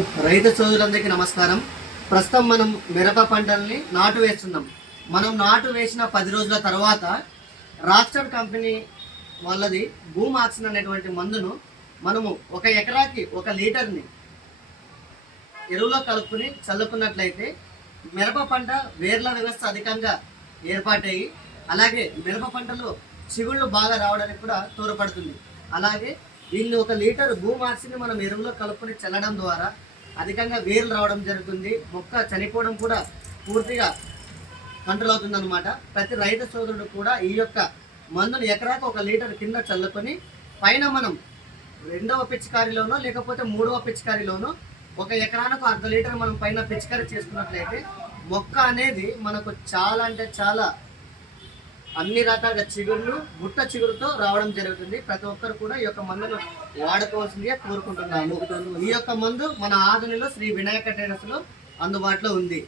రైతు సోదరులందరికీ నమస్కారం. ప్రస్తుతం మనం మిరప పంటల్ని నాటు వేస్తున్నాం. మనం నాటు వేసిన 10 రోజుల తర్వాత రాక్స్టార్ కంపెనీ వాళ్ళది భూమాక్సిన్ అనేటువంటి మందును మనము ఒక ఎకరాకి 1 లీటర్ని ఎరువులో కలుపుకుని చల్లుకున్నట్లయితే మిరప పంట వేర్ల వ్యవస్థ అధికంగా ఏర్పాటయ్యి అలాగే మిరప పంటలో చిగుళ్ళు బాగా రావడానికి కూడా తోడ్పడుతుంది. అలాగే దీన్ని 1 లీటర్ భూమాక్సిన్ మనం ఎరువులో కలుపుకొని చల్లడం ద్వారా అధికంగా వేర్లు రావడం జరుగుతుంది. మొక్క చనిపోవడం కూడా పూర్తిగా కంట్రోల్ అవుతుంది అనమాట. ప్రతి రైతు సోదరుడు కూడా ఈ యొక్క మందును ఎకరాకు 1 లీటర్ కింద చల్లుకొని పైన మనం 2వ పిచికారిలోనో లేకపోతే 3వ పిచికారిలోనో 1 ఎకరానికి 1/2 లీటర్ మనం పైన పిచికారి చేసుకున్నట్లయితే మొక్క అనేది మనకు చాలా అంటే చాలా అన్ని రకాల చిగుళ్ళు గుట్ట చిగురుతో రావడం జరుగుతుంది. ప్రతి ఒక్కరు కూడా ఈ యొక్క మందును వాడుకోవాల్సిందిగా కోరుకుంటున్నాను. ఈ యొక్క మందు మన ఆదరణలో శ్రీ వినాయక టెరస్లో అందుబాటులో ఉంది.